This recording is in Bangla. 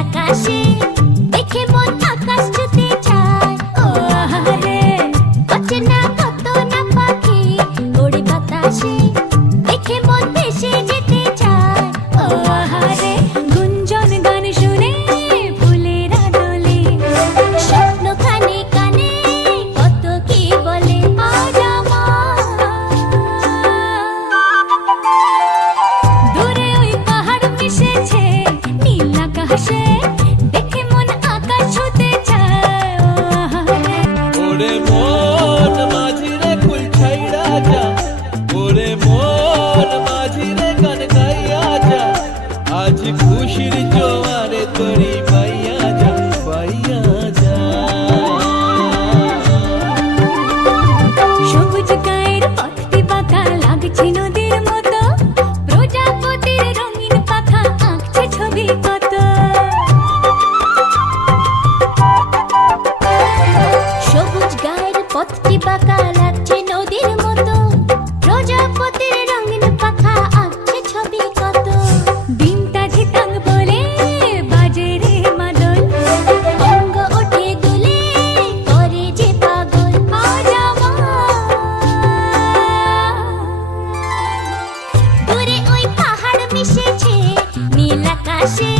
আকাশে দেখে মন আকাশ ছুতে যায় ও আহারে অচেনা কত না পাখি ওড়ে বাতাসে ওরে মন মাঝি রে কুল ছাইড়া যা। ওরে মন মাঝি রে কান গাইয়া যা। আজ খুশির জোয়ারে তরি পথটি পাকা লাগছে নদীর মতো। প্রজাপতির রঙিন পাখা আঁকছে ছবি কত। ডিমটা ঢিটাং বলে বাজে রে মাদল। অঙ্গ ওঠে দুলে করে যে পাগল। দূরে ওই পাহাড় মিশেছে, নীল আকাশে